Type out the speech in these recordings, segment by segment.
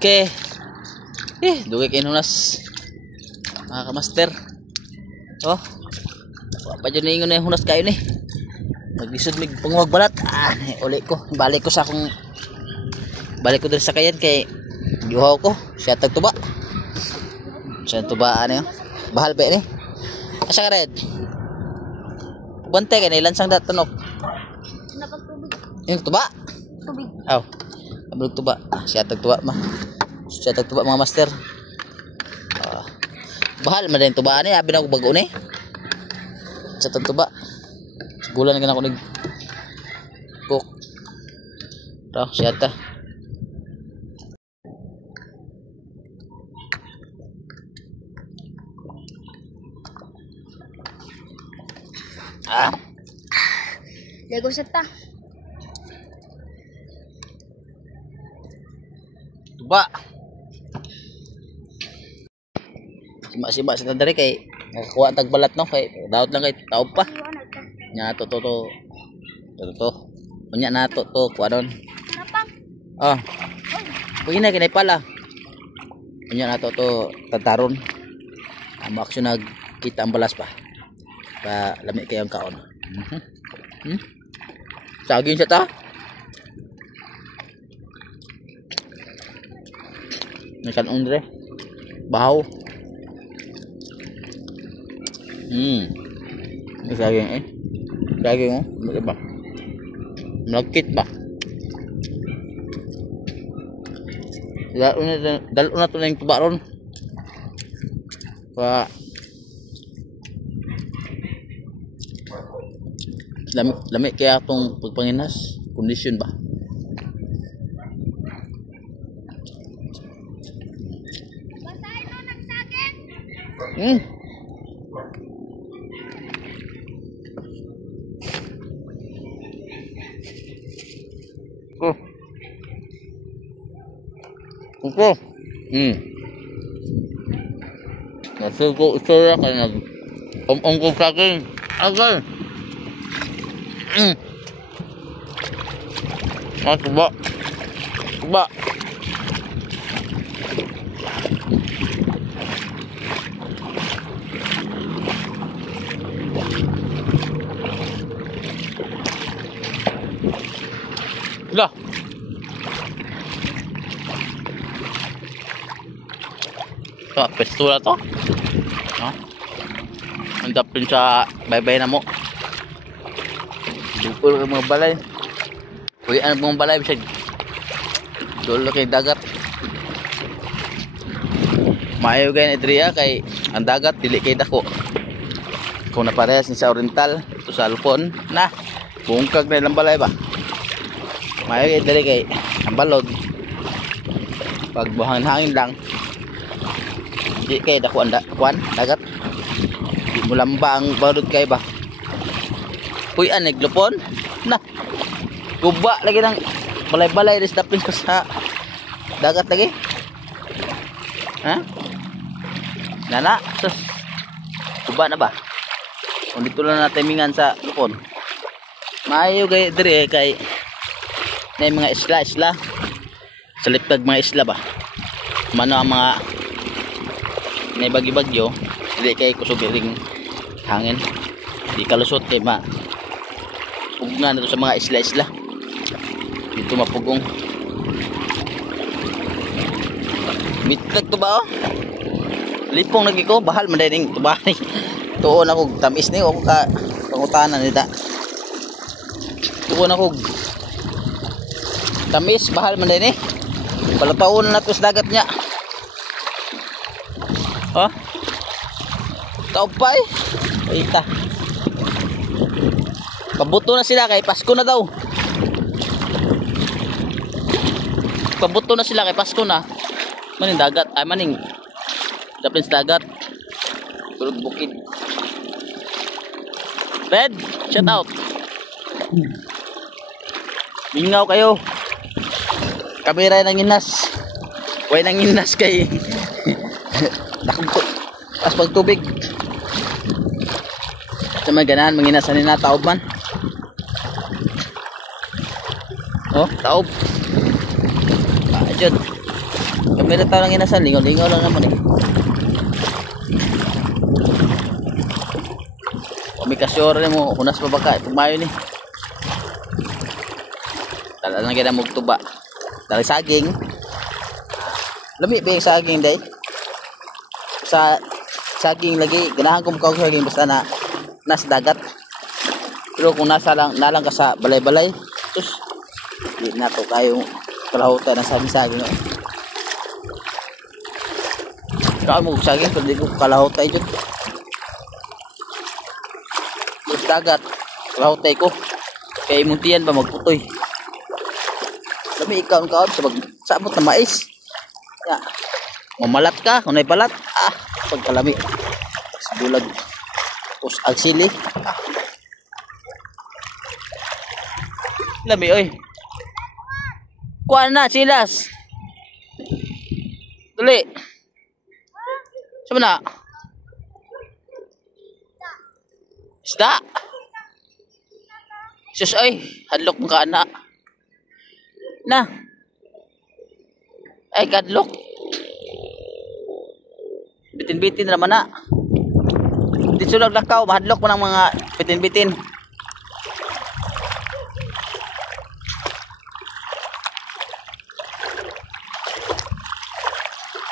Okay. Dugay kayo hunas. Mga kamaster. Oh. Pa dyan na yung hunas kayo ni. Maglisod mig pangwag balat. Uli ko. Balik ko sa akong. Balik ko dito sa kayan kay yuhaw ko. Siya tagtuba. Siya tuba ano yun. Bahal ba ni. Asa ka red? Bantay ka na ilansang datanok. Napagtubig. Yung tuba? Tubig. Aw. Abulog tuba. Siya tagtuba ma. Siya tagtuba mga master. Bahal man din tuba ni. Abi na ko bago ni. Siya tagtuba. Bulan na ako nag cook. Ito, siya ta. Lego set ta. Tuba. Sima-sima sa tandari kay nakakuha ang tagbalat no kay daot lang kay taob pa. Nya to. Unya na to kuanon. Ah. Kuy na kinay pala. Unya na to tataron. Amo aksyon nagkita ang balas pa. Pa lami kay ang kaon. Saging siya ta. Nakan undre. Bahaw. Saging Saging oh, ano ba? Malakit ba? Dalo na to na yung tuba ron. Lami kaya itong pagpanginas. Kondisyon ba? Basahin mo nagsaging. Oh. Opo. Nasa ko istorya ka nag ko sa akin. Agay. Tuba. Lah. Pestula to. Ang dapin sa baybay na mo. Dukul mga balay. Uy, ano mga balay bisag. Dulo kay dagat. Maayo kay Adria kay ang dagat dili kay dako. Kung naparehas ni sa Oriental, ito sa Alcon na bungkag na ilang balay ba. Maayo kay dili kay ang balod. Pag buhangin hangin lang. Di kay dako ang dagat. Di mo lamba ang balod kay ba. Uy, naglupon na guba lagi ng balay-balay res dapin ko sa dagat lagi. Nana sus guba na ba kung dito lang na timingan sa lupon. Maayo kay dire kay na mga isla sa liptag mga isla ba mano ang mga may bagi-bagyo hindi kay kusubiring hangin di kalusot kay pugungan na to sa mga isla dito mapugong bitag to ba lipong lagi ko bahal madaling tuba ni tuon ako tamis ni ako ka pangutanan nita tuon ako tamis bahal madaling palapaon na to sa dagat niya taupay ita pabuto na sila kay Pasko na daw. Pabuto na sila kay Pasko na. Maning dagat, ay maning dapin sa dagat. Tulog bukid. Red, shout out. Mingaw kayo. Kamera nang inas. Way nang inas kay. Nakugto. As pagtubig. Sa mga ganahan manginasan ni na taob man. Oh, taob. Ajud. Meron tao lang inasan, lingaw-lingaw lang naman eh. May kasyore mo, unas pa baka, pumayo ni. Tala lang kita magtuba. Dali saging. Lami ba yung saging day? Sa saging lagi, ganahan ko mukha saging basta na nasa dagat. Pero kung nasa lang, nalang ka sa balay-balay, sus, hindi na to kayo kalahutan ng saging-saging. Kaya mo saging, pero di ko kalahutan dyan. Terus dagat, kalahutay ko. Kaya muntiyan ba magputoy. Lami ikaw sa sabot na mais. Ya, mamalat ka, kung palat. Pagkalami. Sa bulag. Tapos agsili. Lami, oy. Kuha na, silas. Dali. Sama na. Isda. Sus, oy. Hadlok mo ka, anak. Na. Ay, kadlok. Bitin-bitin naman na. Di sulag lakaw, mahadlok mo ng mga bitin-bitin.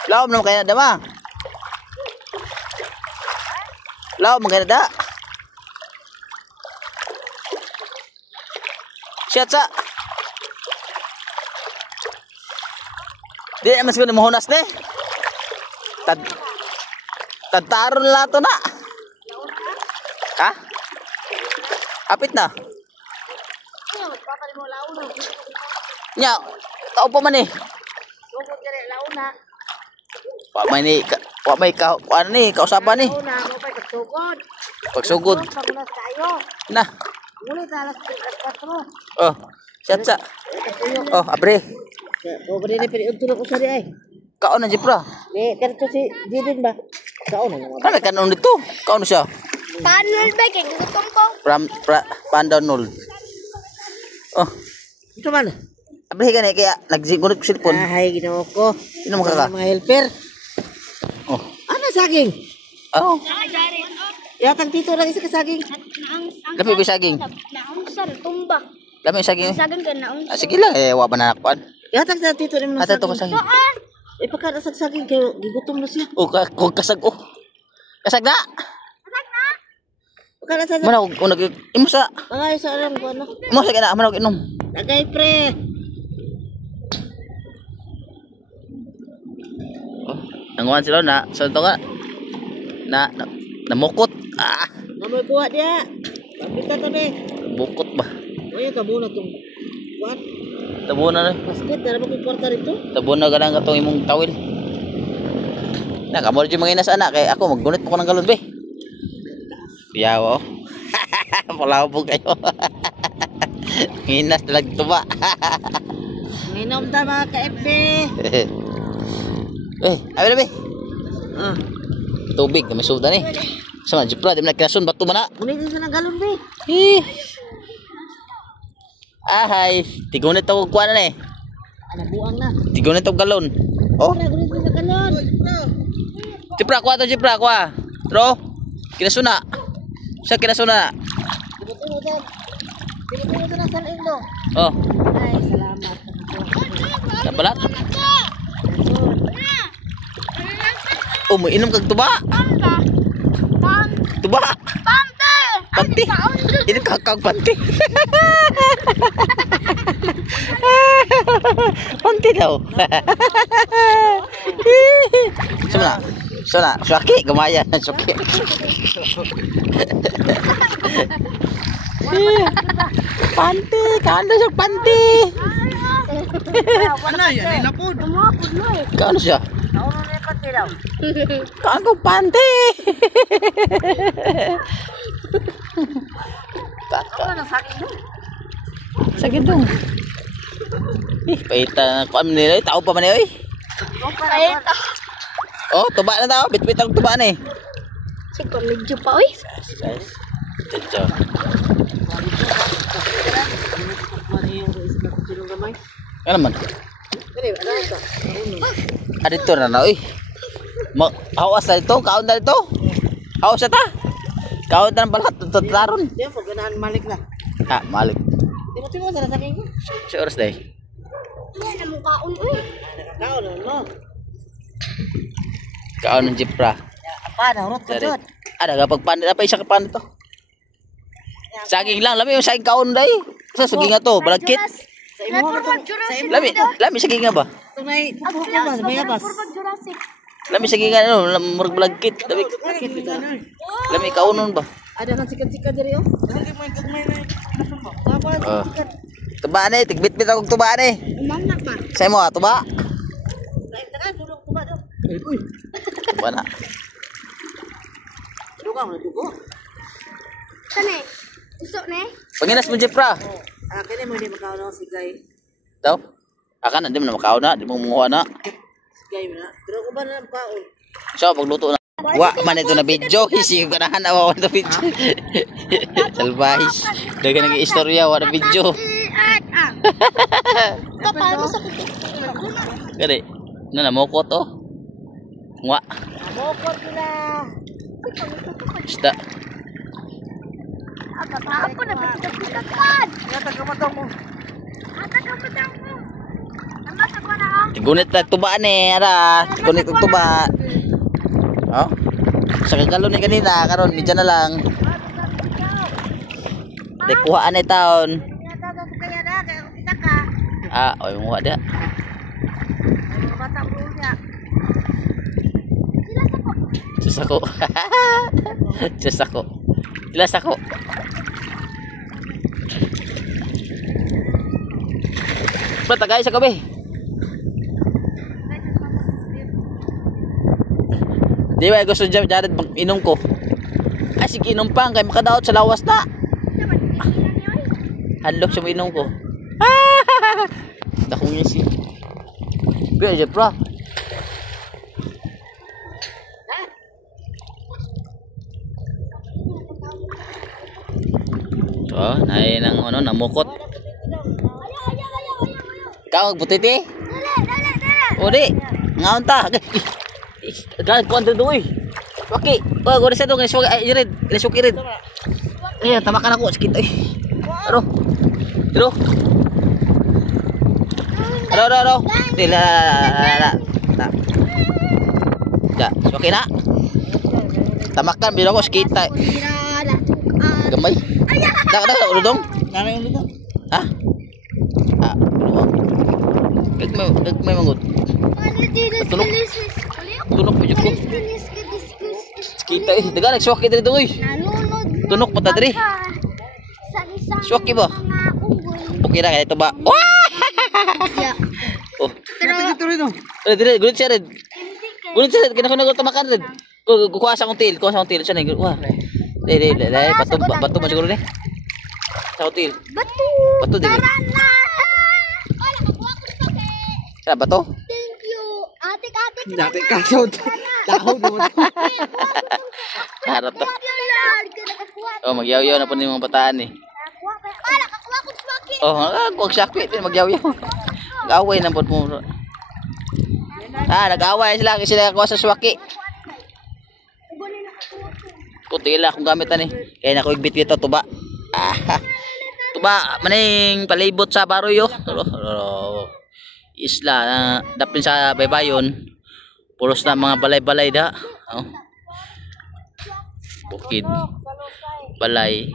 Lawom naman kayo na dama. Lawom naman kayo na da. Siyat sa. Di naman siguro mahunas ne. Tataron na to na. Ha? Apit na. Nya, tao pa man eh. Wa may ano ni, kausapan ni. Pagsugod. Na. Oh, siyat sa. Oh, abre. Pobre ni pili utulog ko sa di ay. Kaon na jipra. Kanto si Jidin ba? Kaon na naman. Kana kanon dito. Kaon siya. Panol ba? Kaya gutom ko. Pandanol. Oh, Ito man. abre ka na kaya nagsigunit ko cellphone. Hay ginawa ko. Sino mo kaka? Mga helper. Oh. Ano saging? Oh. Yatang tito lang isa ka saging. Lami ba saging? Naungsal, tumba. Lami saging. Sagan ka naungsal. Sige lang wa ba nanakpan. Yatang sa tito rin mo Ata to saging. kasaging. Ipakada sa saging kayo gigutom na siya. Oh, kasag oh. Kasag na. Pakada sa Mana ko nag imo sa mga isa alam ko ano. imo sa kana mana ko inom. Tagay pre. Nanguan sila na sa to ka. Namukot. Namoy kuha dia. Kapita tabi. Bukot ba? Oy tabo na tong. What? Tabo na. Basket dara mo kwarta rito. Tabo na ganang katong imong tawil. Na kamo di mga inas anak kay ako maggunit pa ko ng galon be. Biyaw. Palabo kayo. Inas talag tuba. Minom ta mga ka-FB. Abi na be. Ah, Tubig kami suda ni. Sama jepra di mana krason batu mana. kunin din sa ng galon be. Ahay, tigunit to kuan na eh. Ana buang na. Tigunit to galon. Oh, Kunin din sa galon. jepra kuha to jepra kuha. Tro. Kinasuna. Sa kinasuna. Pinipili ko na sa ilo. Oh, Ay, salamat. nabalat. Oh, may inom kag tuba. Tuba. Panti. Ini kakak panti. Panti daw. Sana, suaki gumaya suaki. Panti, kano siya panti. Ano yan? Inapod. Kano siya? Nauno na yung pati daw. Kano panti. Ano na sakin mo? Sakit dong. Paita ko nila, tao pa man eh. Oh, tuba na tao, bit-bit ang tuba na eh. Siguro medyo pa, oy. Diyo. Ano naman? Kaya, ano ito? Adito na na, uy. Hawas na dito, kaon na dito. Hawas na ta. Kaon na ng balat, tataron. Di mo ganahan malik na. Ah, malik. Di mo timo sa saking ko. Sa oras day. Yan ang kaon uy. Nakakaon mo. Kaon ng jipra. Apa na urot ko jud. Ada kapag pandit apa isa ka pandit to. Saging lang, lami yung saging kaon day. Sa saging nga to, balagkit. Sa imo mo Lami saging nga ba? tunay pupo ka ba may abas. Jurassic. Lami saging nga ano, murag balagkit. Lami kaonon ba? Ada nang sikat-sikat diri oh. Lagi mo gagmay na. Apa? Oh. Tuba ni, tigbit-bit akong tuba ni. Umanak ba? Sa mo tuba. Takan dulong ko ba do. Uy. Tuba na. Duga mo dugo. Kani. Usok ne? Panginas mo jipra. Ah kini mo di makaon si gay. Daw. Akan di mo na makaon na, di mo munguha na. Gay na. Pero ko ba na makaon? So pagluto na. Wa man ito na video, hisi ko ganahan awa na video. Salvahis. Dagan nang istorya wa na video. Kapal mo sa kutik. Gani. Na moko to. Wa. Mokor sila. Isda. Ako na pagkakad. Yata kamatang mo. Ata ka pa mo. Namas ako na ha. Tigunit na tuba ni, ara. Tigunit ang tuba. Oh. Sa kagalo ni kanina, karon medyo na lang. Di kuhaan ni taon. Yata ko kaya na kaya kita ka. Ah, oy muha dia. Bata mo niya. Sus ako. Sus ako. Jelas ako. Bata guys sa gabi. Di ba gusto dyan Jared pag inom ko? Ay sige inom pa kay makadaot sa lawas na. Hadlok siya mo inom ko. Takong niya si. Biya dyan pra. So, naay nang ano namukot. Kau butiti? O di, ngaon ta. Gan ko ando doy. Waki, ko sa dong isog ay red, isog red. Ay, tamakan ako sakit ay. Aro. Dilo. Aro. Dila. Ya, okay na. Tamakan bilo ko sakit ay. Gamay. Dak udong. Nana yung luto. Ha? Ah, luwag. Gagmay mangut. Tunok mo jud ko. Kita daga nagswaki diri doy. Tunok mo ta diri. Swaki ba? Okay ra kay ito ba? Oh. Dito rin oh. Diri gulit siya red. Gulit siya kina ko nagtamakan red. Kuha sa akong til, siya na. Wah. Dili, bato mo siguro ni. Sa hotel. Bato din. Sa bato? Thank you. Atik-atik. Dati kasod. Dahog mo. Harap to. Oh, magyaw-yaw na po ni mga bataan eh. Kakuha ko swaki. Oh, kuwag sakit din magyaw-yaw. Nag-away na po mo. Ah, nag-away sila kasi sila kuha sa swaki. Kutila akong gamit ani. Kaya na ko igbit-bit to tuba. Tuba maning palibot sa baroy yo. Isla dapin sa baybayon. Puros na mga balay-balay da. Oh. Bukid. Balay.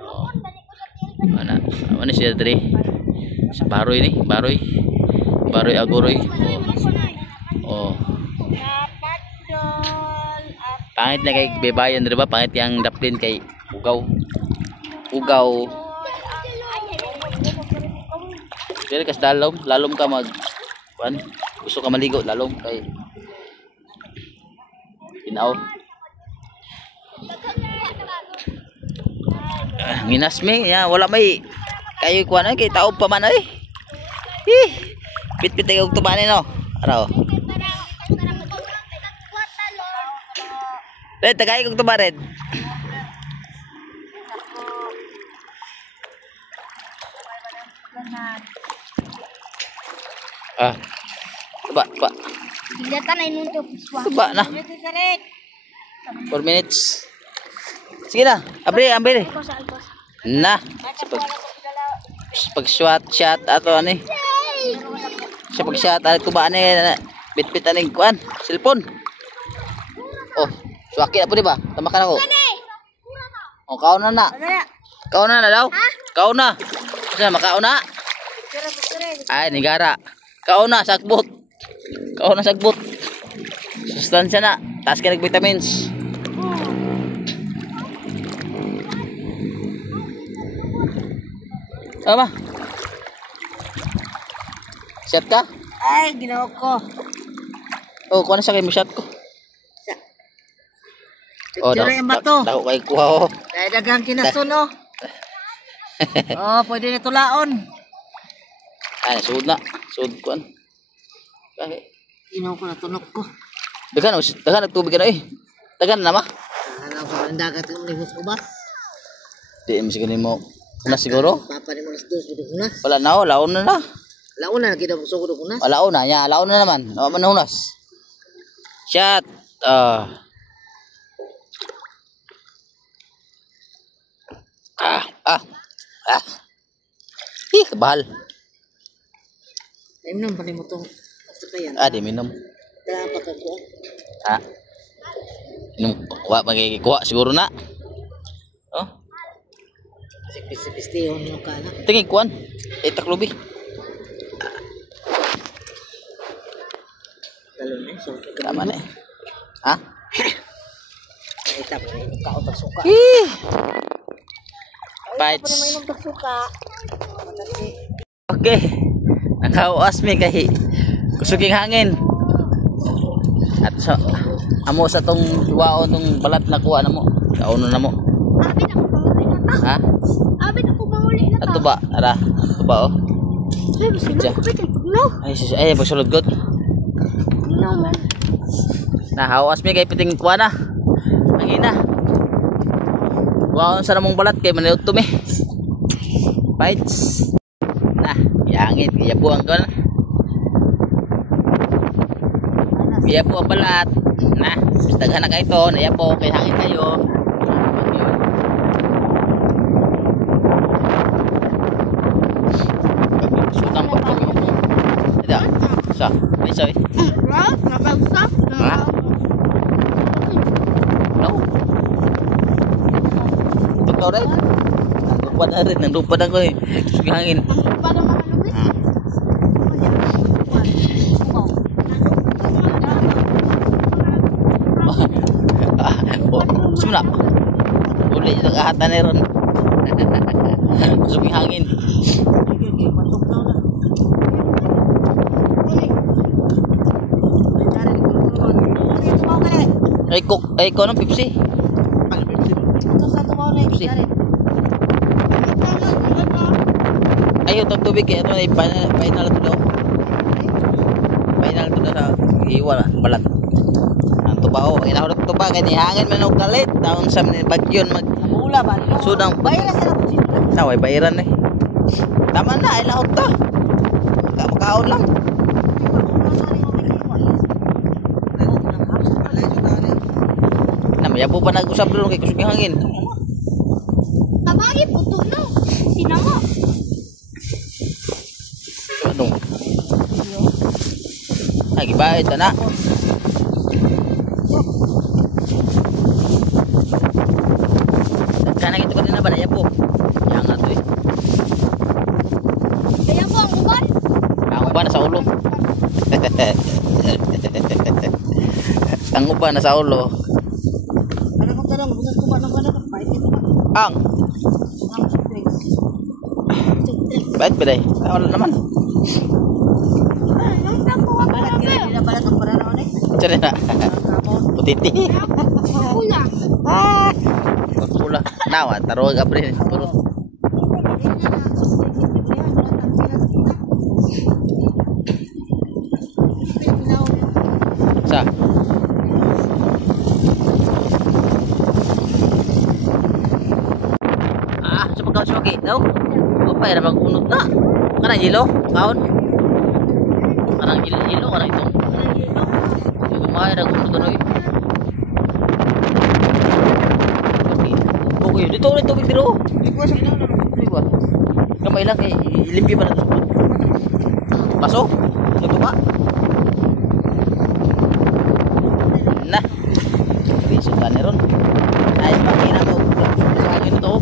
Oh. Ano siya diri? Sa baroy ni, baroy. Baroy agoroy. Oh. Pangit na kay bebayan, di ba? Pangit yang daplin kay ugaw. Ugaw. Pero kas lalom ka mag kuan. Gusto ka maligo, lalom kay inaw. Nginas me, ya wala may kayo kuan ay kay tao pa man ay. Bit-bit ay og tubanin no. Araw. Red, tagay kong tumared. Ah. Tuba. Bilatan na inunto. Tuba na. 4 minutes. Sige na. Abri. Ikos, ikos. Na. Pag shot ato ani. Sa pag shot ato tuba ani bit-bit aning kuan, cellphone. Oh, suwaki na po di ba? Tamakan ako. Oh, kaon na. Kaon na daw. Kaon na. Kasi makaon na. Ay, nigara. Kaon na sagbot. Kaon na sagbot. Sustansya na. Taas ka ng vitamins. Apa? Shot ka? Ay, ginawa ko. Oh, kuha na sa kayo mo shot ko. Oh, Picture yung bato. Dako kay kuha oh. Dahil dagang kinasun, oh. Oh, pwede na tulaon. Ay, suod na. Suod ko an. Kaya. Ginawa ko na tunok ko. Dagan nagtubig ka na eh. Dagan na ma. Alam ko ang dagat ng limos ko ba? Di mo siguro mo. Una siguro? Papa ni mga dos ko na. Wala na oh, laon na na. Laon na kita buso ko na. Laon na, ya, laon na naman. Nawa man na hunas. Shot. Bahal. Ay nang pali mo tong sakayan. Di minum. Dapat ako. Minum kuha magkikuha siguro na. Oh. Sipis-sipis yung kana. Tingin kuan. Itaklubi. Dalon na so. Tama na eh. Ha? Ita pa ni kaot ang suka. Bites. Mainom tag suka. Okay. Nakawas mi kay kusuging hangin. At so amo sa tong hiwaon tong balat na kuha na mo. Kauno na mo. Ha? Abi na ko manguli na Ato ba? Ara. Ato ba oh? Ay, masulog ko bitay tugnaw. Ay sus ay pasulod god. No man. Nahawas mi kay piting kuha na. Hangina. Hiwaon sa namong balat kay manayot to mi. Bites. Nah, yangit, iya buang ko na. Iya po ang balat. Nah, daghan na kayo ito. Iya po, kaya hangin kayo. Sudang po po. Ito. Sa, ay sorry. Right? Nabagsak. Ha? No. Ito rin. Nandupad na rin. Nandupad ako eh. Sugi hangin. Para makalubis. Oh, semula. Boleh juga kahatan ni ron. Sugi hangin. Ay ko ng Pepsi. Pepsi. Ayo tubig kaya ito ay final to daw. Final to daw sa iwala balat. Ang tubao, inahulog tuba kay ni hangin man og kalit taon sa bagyon mag Mula ba? sudang Bayra sa ko sino. naway bayaran eh. Tama na ay lahog ta. Makaon lang. Mayapo pa nag-usap doon kay kusog yung hangin. Tabagi putok no. Sinamo. Ano? Lagi baik na. Kana kita pa din na ba na yapo? Yang ato eh. Kaya po ang uban. Ang uban nasa ulo. Ang uban nasa ulo. Ano ko tanong, bukas ko ba nang kana ka bait ito. Ang bait ba day? Wala naman. Nung nakuha ko Balat kaya nila balat ang paranaw ni. Diyan na. Putiti. Pula. Pula. Nawa, taruh Gabriel. Purut. Sa. Sa pagkaon sa maki. Daw. Apa ya mag-unot na. Kanang yelo? Kaon? Kanang yelo? Kanang itong? Kumaya na kung tunoy. Okay, dito ulit tubig dito. Di ba? Kamay lang eh, ilimpyo pa na ito. Pasok. Ito ba? Nah. Bisa ka ni ron. Ay, pakina mo. Sa akin ito.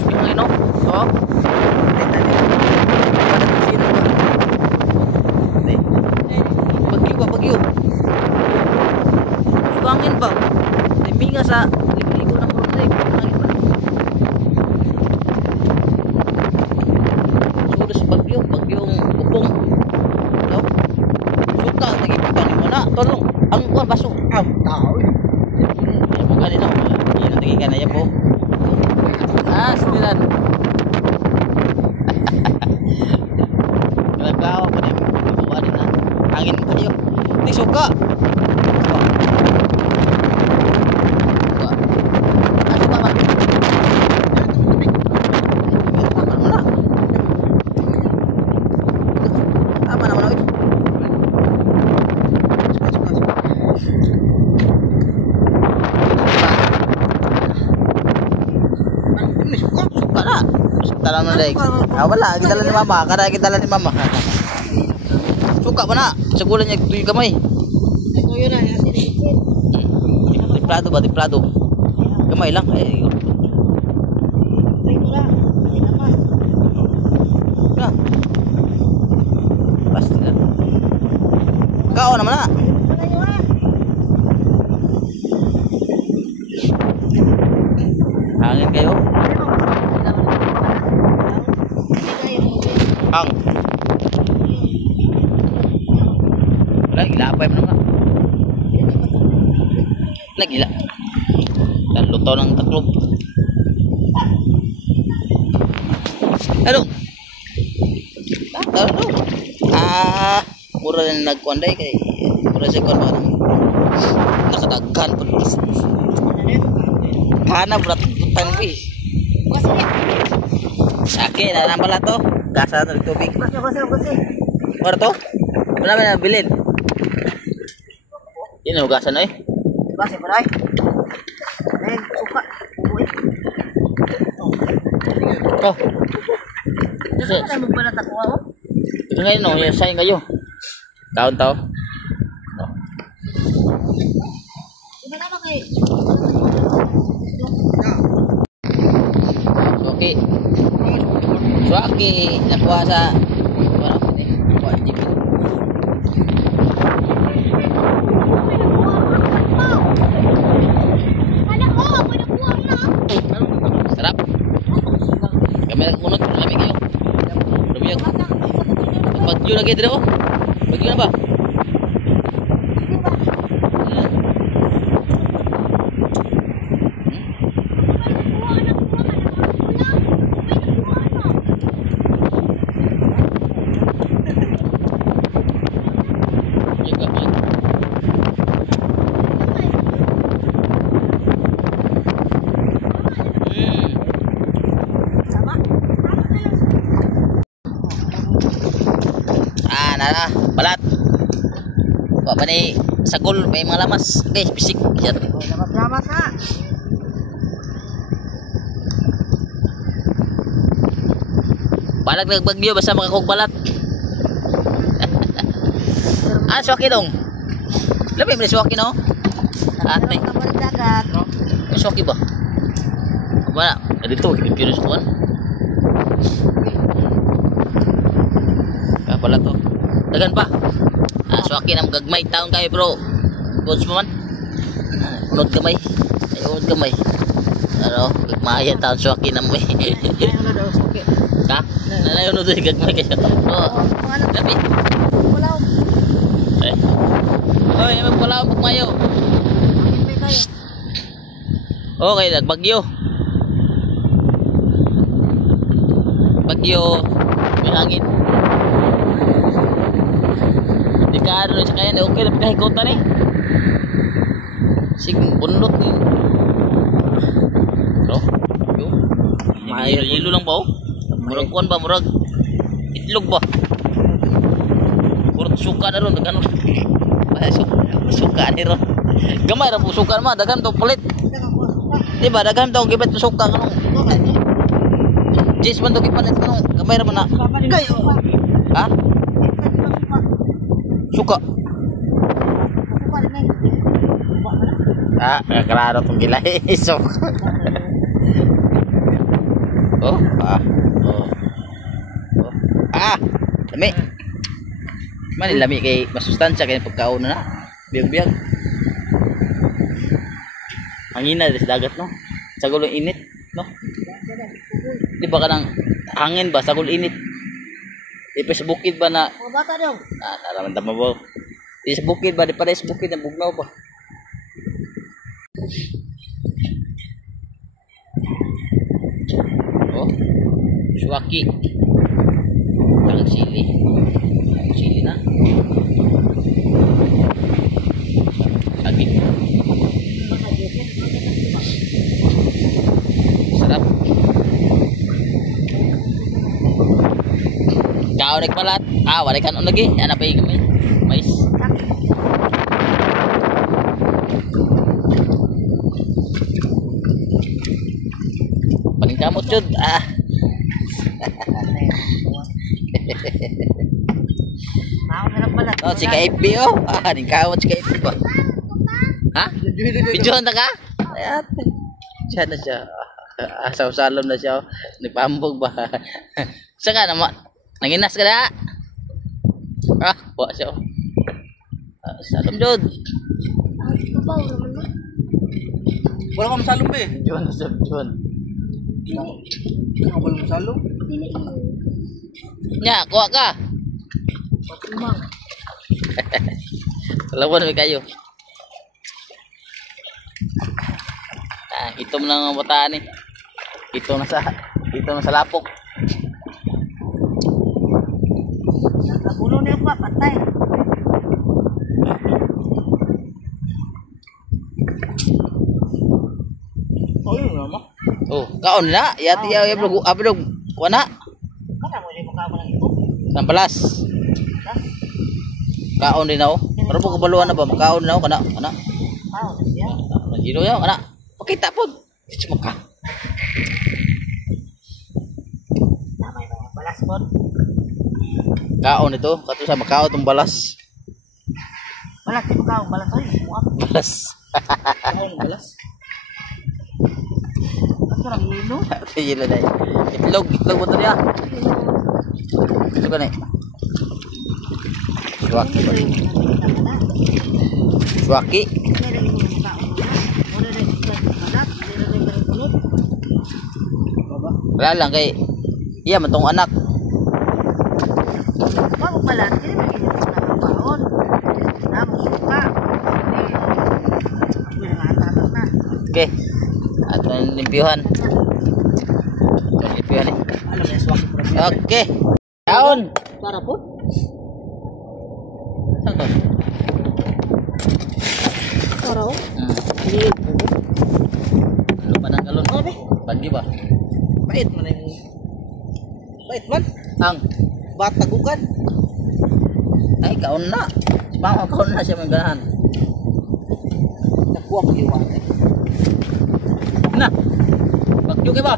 Suki mo ino. Ito. Bagyo ba, bagyo. Sugangin ba? Liminga sa ligo ng kurunay. Sugangin ba? Sudas bagyo, bagyong upong. Ito. Suka, nagipipan mo na. Tolong. Ang kuwan, baso. Tao. Yan po kanina. Yan ang tingin ka na yan po. Stilan. Kalagawa pa rin. Bubuha din na. Hangin kayo. Hindi, suka. Suka. Suka ba? Tama mo na. Tama naman ako. Suka na. Tala mo na dahil. Wala. Kitala ni mama. Kada kitala ni mama. Suka ba na? Sagulan niya tuyo kamay. Ito yun na. Timplado ba? Timplado. Kamay lang. Ay, yun. Na. Pasti na. Kao naman na. Hangin kayo. Hang. Wala, ilapay mo na nga. Nagila. Dan luto ng taklog. Ano? Ano? Mura na nagkuanday kay mura siya kuan ba nang nakadaghan pud. Hanap berat utang pi. Sakit na nang pala to. Gasa ng tubig. Mura to? Wala na bilin. Ini hugasan eh. Basi pa rin. Suka. Oh. Kasi tayo magbalat ako ako. Ito ngayon no, yung sayang kayo. Taon tao. Oh. Iba naman kay. Suki. Suki. Nakuha sa ano? Nakuha sa jeep. Sarap. Kami nagpunot. Lamig kayo. Lumiyag. Bagyo lagi dito. Bagyo na ba? Nara, balat. Wa pa ni sagol may mga lamas. Okay, bisik. Yan. Lamas-lamas ha. Balag nagbagyo basta makakog balat. Swaki dong. Labi mo ni swaki no? Ate. May swaki ba? Wala. Dito, kipiro sa kuwan. Pala to. Dagan pa. Swaki na gagmay taon kayo bro. Coach mo man. Unod kamay. Ay unod kamay. Ano, gagmaya taon swaki na mo eh. Ha? Nanay unod yung gagmay kayo. Oo. Labi. Pulaw. Eh. Oy, may pulaw pagmayo. Okay, nagbagyo. Bagyo. May hangin. Di ka ano sa kaya okay na kahikutan eh. Sig bunlot ni. Bro. Yo. Yelo lang ba oh? Murag kuan ba murag itlog ba? Murag suka na ron ano. Suka ni ron. Gamay ra po suka ma, daghan to pulit. Di ba daghan to gibet to suka kanong. Jis man to gipalit kanong gamay ra man na. Kayo. Ha? Suka. Ah, klaro tong gilay. Suka. Oh, ah. Oh. Oh. Ah, lami. Man lami kay masustansya kay pagkaon na. Biyag-biyag. Hangin na sa dagat no. Sagol ang init, no? Di ba kanang hangin ba sagol init? Di pa sa bukid ba na Mga bata daw. nararamdaman mo ba? Di sa bukid ba, di pa sa bukid na bugnaw ba? Oh, suwaki. Ang sili. Ang sili na. Saging. Sarap. Kau nagpalat. Ah, wala ka lagi. Ano pa yung gamay? Mais. Paling kamot jud. Ah. Mao na pala. Oh, si KFB oh. Ah, ning kamot si KFB ba? Ha? Videohan na ka? Ayat. Siya na siya. Asaw-salom na siya. Nagpambog ba? Saka naman. Nanginas ka na. Ah, buwa siya. Salom jud. Wala ka masalong ba eh. John, John. Wala ka masalong. Nya, kuha ka. Patumang. Salawan mi kayo. Ah, itom lang ang bataan eh. Ito na sa lapok. Nagulo na yung pa, patay. Oh, yun naman. Oh, kaon na. Yati ya abdog wana. Kana mo mo ka ng ito. Sambalas. Kaon din ako. Pero po kabaluan na ba? Kaon din ako kana. Kana. Ah, siya. Magino ya kana. Pakita po. Cuma ka. Tama yung balas mo. Kaon ito. Kato sa makaon tong balas. Balas, di ba ka? Balas ay. Balas. Kaon, balas. Ito lang hilo. Sige na dai. Itlog mo to niya. Ito ka na. Suwaki. Suwaki. Wala lang kay iya man tong anak. Bago pala, hindi naman hindi ko nakakaroon. Namo suka. Hindi nakatatas na. Okay. At limpyuhan. Limpyuhan eh. Ano na swak ko. Okay. Kaon. Para po? Saan to? Para po? Hmm. Ano pa ng galon? Ano ba? Pagi ba? Bait man yung... Bait man? Ang. Batagukan. Ay, kaon na. Si Mama, kaon na siya may ganahan. Nakuha ko yung wate. Na. Bagyo kayo ba?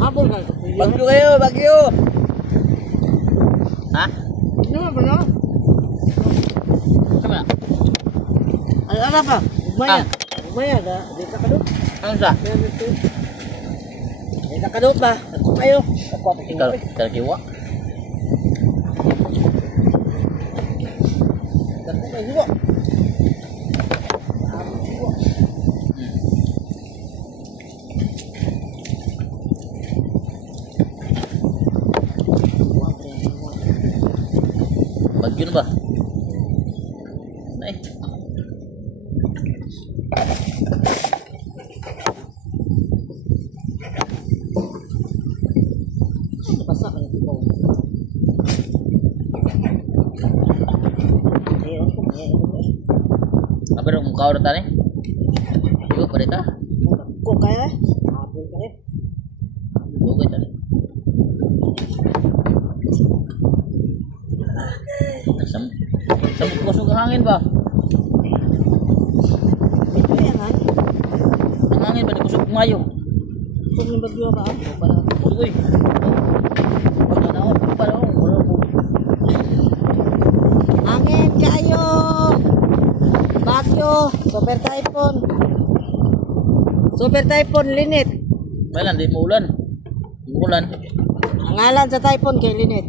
Habol na. Bagyo kayo, bagyo. Ha? Ano nga ba na? Sama na. Ano pa? Umaya. Umaya na. Di ka kadot. Ano sa? Di ka kadot ba? Ako kayo. Ako pa Ikaw, kalakiwa. Ako kayo. Bagyo na ba? Ay. Basta ka nito po. Apa dong muka udah tadi? Yuk, pada ta? Kok kaya? Habol kaya. Yuk, kita tadi. Asam. Sabog kusog ang hangin ba? Ito yan, ha? Ang hangin ba? Di kusog kumayo. Kung yung bagyo ba? O, pala. Kusog eh. Pagkanaon. Pagkanaon. Wala ko. Hangin kayo! Bagyo! Super typhoon! Super typhoon, linit! Kailan? Di mo ulan. Ulan. Ang ngalan sa typhoon kay linit.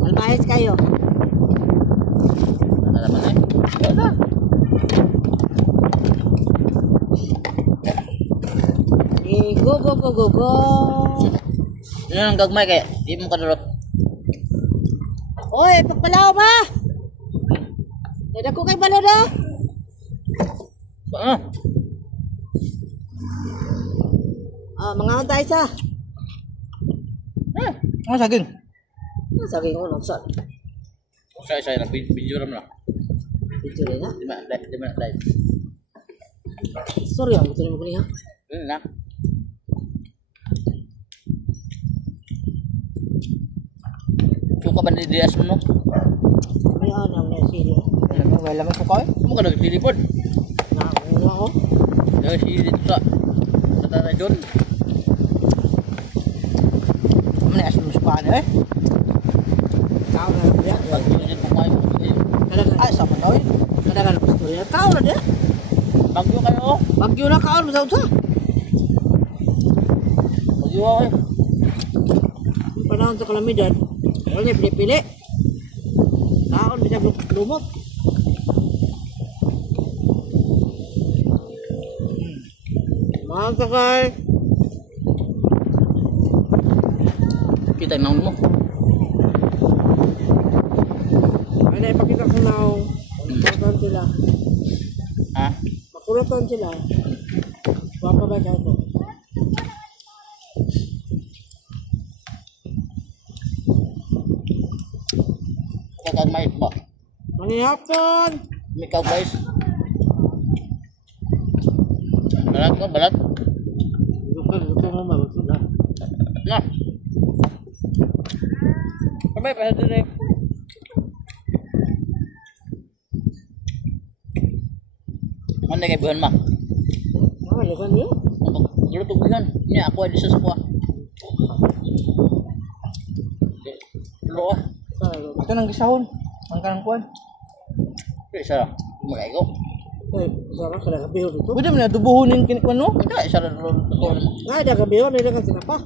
Almahis kayo. Ano naman eh? Wala. Go, go, go, go, go! Yun ang gagmay kaya. Di mo kadurot. Oy, pagpalaw ba? Nada ko kay balo na? Ano? Mga tayo sa. Ano saging? Sabi ko, nagsa. Saya nag-video ram na. Dito rin ha? Di man live. Sorry, ang gusto mo ko niya. Na. Suka ba ni Diaz mo no? May anang na sili. Wala man ko kayo. Mo ka nagtilipod. Nakuha ko. Dahil si dito sa Tata John. Ano na asin mo sa paano eh? Tao na lang yan. Pag yun din kumain mo kayo. Ay, sa manoy. Kadagan na pastorya. Tao na din. Bagyo kayo. Bagyo na kaon mo sa utsa. Bagyo ako eh. Panahon sa kalamidad. Wala pili-pili. Kaon bisa lumot. Mga kakay. Kita yung naon mo. Ay, naipakita ko na makulatan sila. Ha? Makulatan sila. Papabay ka ito. Kagmay ba? Manihapon! May guys. Balat ko, balat. Ito mo mabagod na. Na. Sabay pa din eh. Ano kay buhan ma? Likan yun. Luto buhan. Ini aku ada sa kuha. Lo ah. Ito nang gisahon. Ang kanang kuhan. Isa. Mulai ko. Ay, sarap ka nagabihon ito. Pwede mo na dubuhunin kinikwan no? Ito isa na luto. Ay, nagabihon. Ay, nagan sinapa.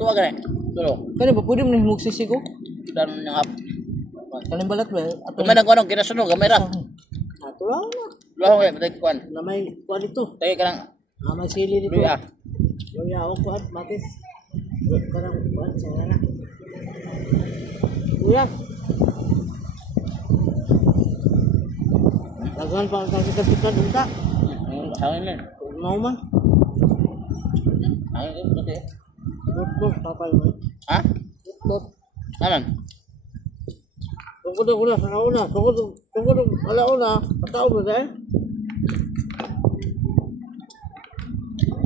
Tuwa ka na. Tulo. Kani ba pwede mo na himog sisig ko? Dan yang up. Kaling balat ba? Ato Gamay na kuanong kinasunog, gamay ra. Ato lang na. Lo nga patay kuan. Na may kuhan ito. Tay ka lang. May sili dito. Luya. Luya ako kuhan. Matis. Karang kuhan. Saya na. Luya. Laghan pa ang kasikat-sikat. Unta. Hangin man. Mau man. Hangin ko pati. Bot-bot. Papay mo. Ha? Bot. Naman. Tungkol na sa nauna. Tungkol alauna. Patao mo dahil.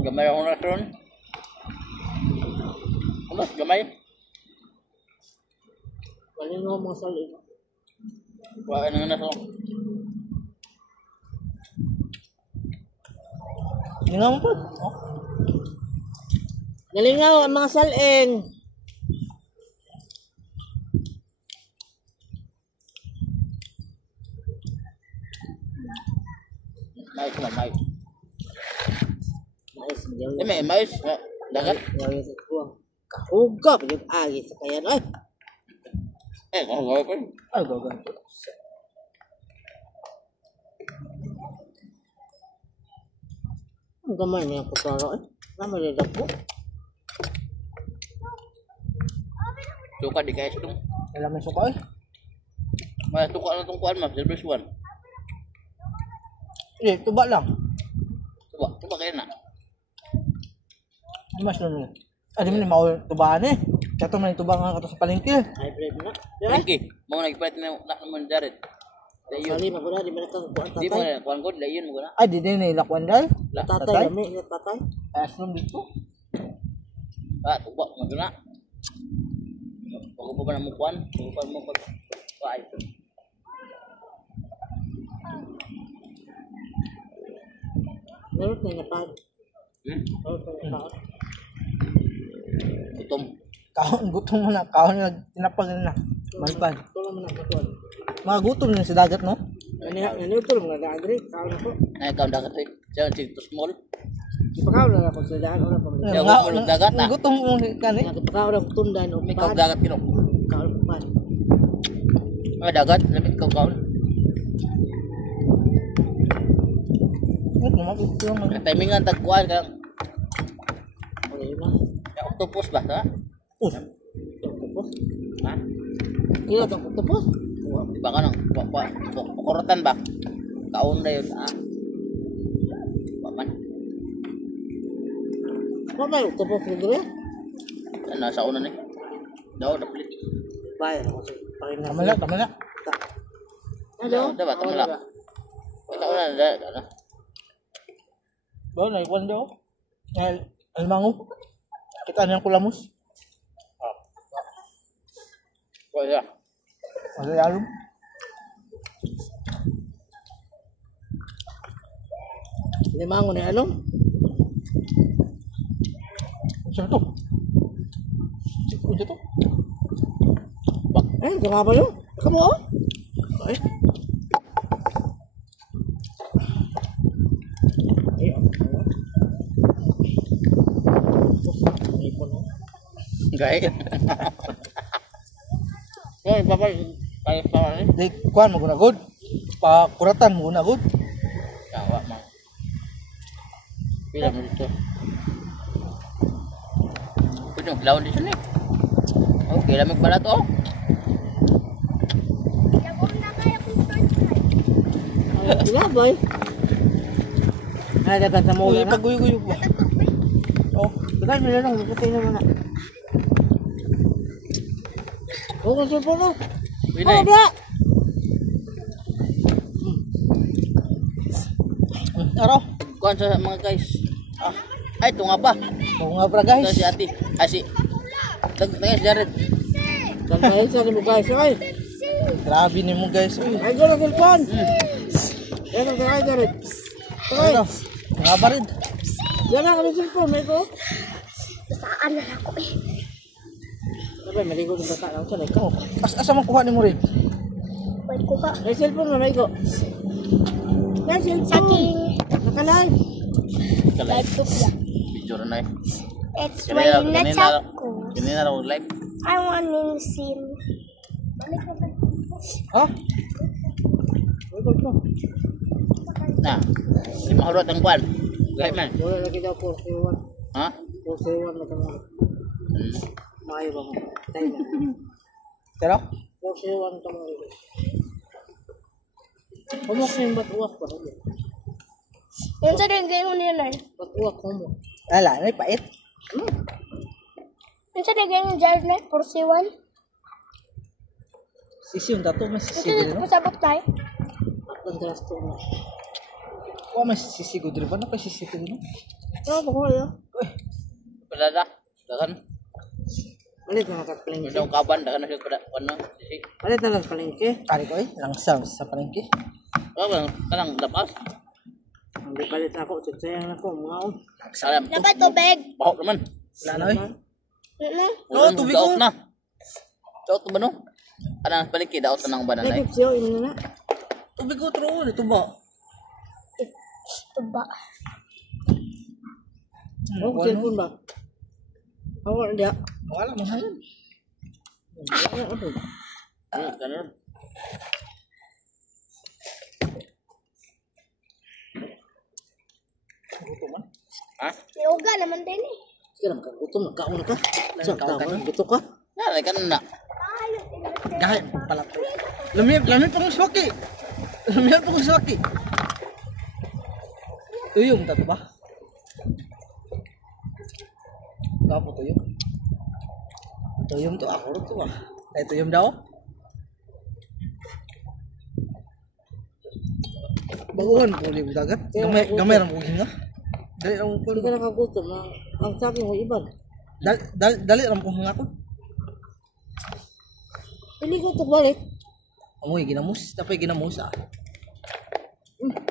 Gamay ako na ron. Ano? Gamay? Malino mo sa lino. Wala na na so. Hindi nga mo po. Nalingaw ang mga saleng. Mais na mais. Mais, hindi Eh may mais. Dagat. Ngayon sa kuwang. Kahugap yung agi sa kayan. Ay! Eh, kung gawin ko. Ay, gagawin. Ang gamay niya po taro. Ay! Namalidag po. Suka di kaya itong. Wala may suka eh. May suka na itong kuan ma'am. Service 1. Eh, tuba lang. Tuba kayo na. Di mas nun. Ah, di mo na mauwi tubaan eh. Kato man yung tuba nga kato sa palengke. Hybrid na. Diba? Thank you. Mga nagpalit na naman Jared. Dayon. Kali mo na, di ba kang kuwan Di mo tatay? na kuan ko dayon mo na. Ay, di din na ilakwan dahil. Tatay, lami, tatay. Ay, aslong dito. Ah, tuba mo na. Pag pa na mo kuan, pag pa mo pag Why? Meron na napad. Hmm? Meron na napad. Gutom. Kahon, gutom mo na. Kahon na tinapag na. Malpan. Tulong mo na katuan. Mga gutom na sa dagat, no? Ano tulong na daan rin. Kaon ako. Ay, ikaw dagat eh. Siya ang to small. Ipakaon na ako sa daan. Wala pa mo. Yung gulog dagat na. Gutom mo kan eh. Ipakaon ako tundan o Ikaw pad. dagat kino. Kaon pad. Ay, dagat. Lamit ikaw kaon. Timingan tagkuhan ka. Wala yun na. Yung octopus ba? Ha? Tapos. Ha? Kaya ito. Tapos. Di ba ka nang? Pukuratan ba? Kaon na yun. Ah. Paman. Ano ba yung tapos ko dito? Nasa una ni. Daw, dapat. Bayan ako sa pakinas. Kamala, kamala. Ano? Diba? Tamala. Sa una na. Ano? Bawa na, ikuan daw. Almango. Kita na yung kulamos. Wala. Wala yalong. Limango na along. Saan to? Saan to? Eh, gama ba yun? Kamu oh? Ay. Gaya. Ay, papa. Kaya pa ni. Di, kuan mo gunagod. Pakuratan mo gunagod. Kawa mang. Pila mo dito. Puno, lawan dito ni. Okay, lamig pala to. Lagom na kaya kung torch light. Wala boy. Ay, dapat sa Uy, mula na. paguyo-guyo ba? Oh, Dapat mo lang, magkatay naman na. Oo, kung sulpo na. Winay. da! araw. Kuan sa mga guys. Ah. Ay, ito nga ba? Oo nga pra Ito guys. si ate. Ay, si. Tagay si Jared. Dahil sa mo guys, ay. Grabe ni mo guys. Uy, Ay, go na telefon. Yan ang kaya Jared. Ay, ano? Nga barid. yan ang kami cellphone, may ko. Saan na ako eh. Sabay, maligo ng bata lang sa like ko. Asa man kuha ni mo rin? Wait ko ha. May cellphone na may ko. Yan, cellphone. Saking Naka-live. live to vlog. Picture na eh. It's when na chat ko. Kanina raw live. I want to see. Ha? May ko ko. Na. Di mahurot ang kuan. Live man. Wala lagi daw 401. Ha? 401 na tama. Hmm. Maayo ba mo? Tayo na. Pero? 401 tama. Kumok na yung batuwak pa. Yung sa digay mo nila. Batuwak kumok. Ala, may pait. Yung sa digay mo Jared na. 41. Sisi yung tato, may Yung sisi sa din, no? pasabot tayo. Ang dalas ko na. Oo, may sisi ko din. Paano pa sisi ko din, no? Ano ba ko yun? Pada dah. Dakan. Malit na nakapalingke. Daw kaban dakan na siya pada kuno. Sisi. Malit na nakapalingke. Kari ko eh, langsam sa palengke. Oh, kanang lapas. Hindi palit ako. Sayang ako. Mga on. Salam. Dapat tubig. Pahok naman. Wala na eh. Ano? Oo, tubig ko. Daot na. Daot ba no? Ana paliki daot na ng banan ay. Nagip siyo. Ino na. Tubig ko, true. Ito ba? Tuba. Oh, cellphone ba? Ako na dia. Wala mo hayan. Ganun. Gusto man. Ha? May uga naman din eh. Sige na, magkagutom. Nagkaon ka. Sa tama. Gusto ka? Nalay ka na. Kahit pala to. Lamig pa kong swaki. Lamig pa kong swaki. Tuyong tato ba? Kapo tuyong. Tuyong to ako to ba? Ay tuyong daw. Baguhan po ulit dagat. Gamay lang po hinga. Dali lang po. Hindi ka nakagutom. Ang sabi mo iban. Dali lang po hinga ko. Hindi ko ito balik. Amoy ginamos, tapay ginamos ah.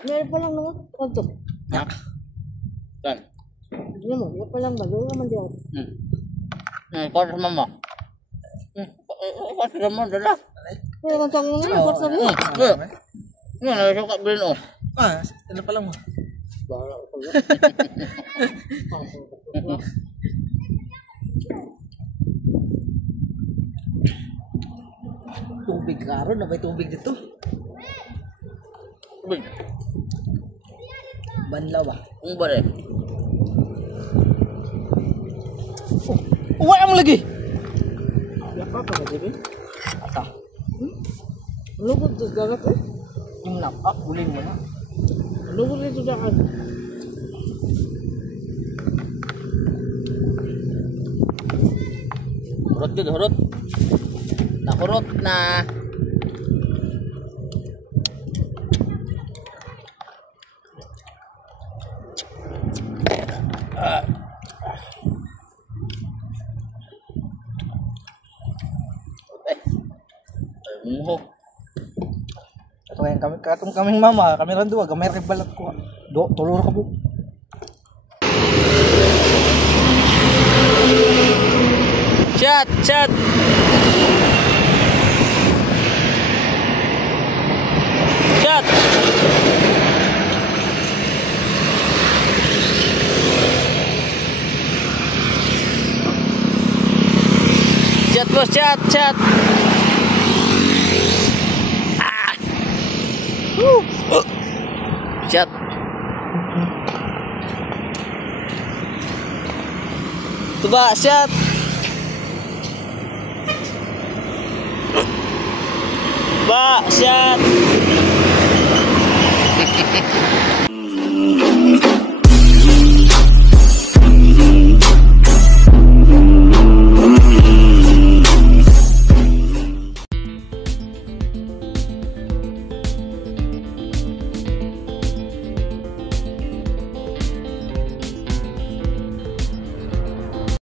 Meron pa lang mga kontok. Ha? Saan? Hindi mo, meron pa lang ba? Doon naman diyan. Kuha sa mama. Kuha sa mama, dala. Meron kontok mo nga, kontok mo. Nga, nasuka green oh. Ah, ano pa lang mo? Bala ko pala. Tubig karon, na may tubig dito. Tubig. Banlaw ba? Ang ba rin? Uwa mo lagi. Yapa pa ka dito. Ata. Lugod sa dagat eh. Yung napak, bulin mo na. Lugod dito dagat. Hurot yun, hurot. Nakurot na. Muho. Katong kaming mama, kami ran duwa, gamay ra balat ko. Tulor ka po. Chat, chat. Chat. Chat bos, chat, chat. Chat. Coba chat. Pak, chat.